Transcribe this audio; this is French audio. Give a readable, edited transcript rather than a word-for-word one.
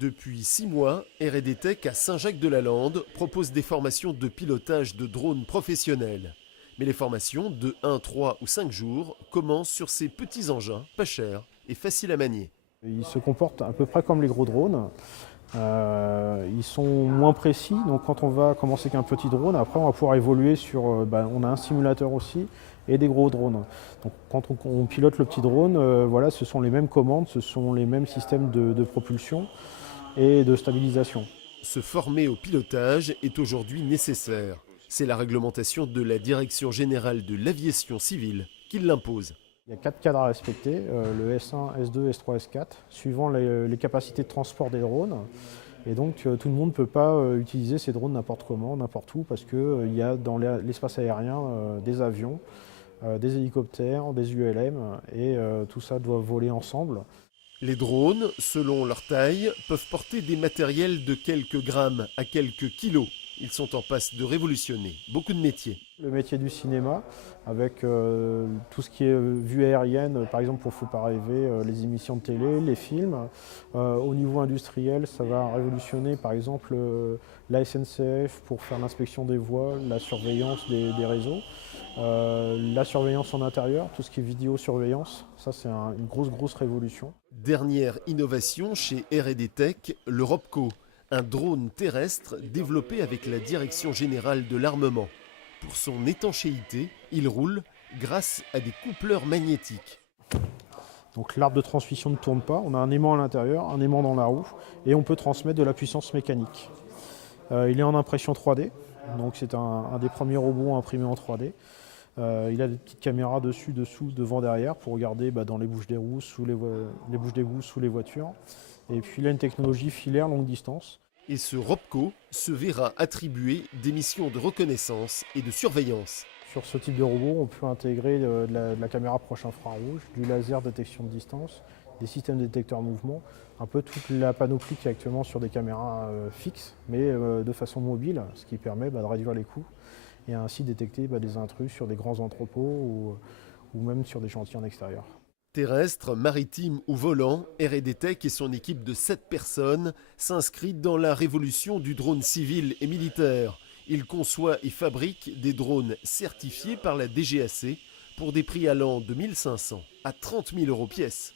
Depuis 6 mois, R&D Tech à Saint-Jacques-de-la-Lande propose des formations de pilotage de drones professionnels. Mais les formations de 1, 3 ou 5 jours commencent sur ces petits engins, pas chers et faciles à manier. Ils se comportent à peu près comme les gros drones. Ils sont moins précis, donc quand on va commencer qu'un petit drone, après on va pouvoir évoluer sur, on a un simulateur aussi et des gros drones. Donc quand on pilote le petit drone, voilà, ce sont les mêmes commandes, ce sont les mêmes systèmes de propulsion et de stabilisation. Se former au pilotage est aujourd'hui nécessaire. C'est la réglementation de la Direction générale de l'aviation civile qui l'impose. Il y a 4 cadres à respecter, le S1, S2, S3, S4, suivant les capacités de transport des drones. Et donc tout le monde ne peut pas utiliser ces drones n'importe comment, n'importe où, parce qu'il y a dans l'espace aérien des avions, des hélicoptères, des ULM, et tout ça doit voler ensemble. Les drones, selon leur taille, peuvent porter des matériels de quelques grammes à quelques kilos. Ils sont en passe de révolutionner beaucoup de métiers. Le métier du cinéma, avec tout ce qui est vue aérienne, par exemple pour Faut pas rêver, les émissions de télé, les films. Au niveau industriel, ça va révolutionner par exemple la SNCF pour faire l'inspection des voies, la surveillance des réseaux, la surveillance en intérieur, tout ce qui est vidéosurveillance. Ça c'est une grosse révolution. Dernière innovation chez R&D Tech, le Robco, un drone terrestre développé avec la Direction générale de l'armement. Pour son étanchéité, il roule grâce à des coupleurs magnétiques. Donc l'arbre de transmission ne tourne pas, on a un aimant à l'intérieur, un aimant dans la roue, et on peut transmettre de la puissance mécanique. Il est en impression 3D, donc c'est un des premiers robots imprimés en 3D. Il a des petites caméras dessus, dessous, devant, derrière pour regarder dans les bouches d'égout, sous les voitures. Et puis il a une technologie filaire longue distance. Et ce Robco se verra attribuer des missions de reconnaissance et de surveillance. Sur ce type de robot, on peut intégrer de la caméra proche infrarouge, du laser détection de distance, des systèmes détecteurs mouvement, un peu toute la panoplie qui est actuellement sur des caméras fixes, mais de façon mobile, ce qui permet de réduire les coûts et ainsi détecter des intrus sur des grands entrepôts ou même sur des chantiers en extérieur. Terrestre, maritime ou volant, R&D Tech et son équipe de 7 personnes s'inscrit dans la révolution du drone civil et militaire. Il conçoit et fabrique des drones certifiés par la DGAC pour des prix allant de 1 500 à 30 000 € pièce.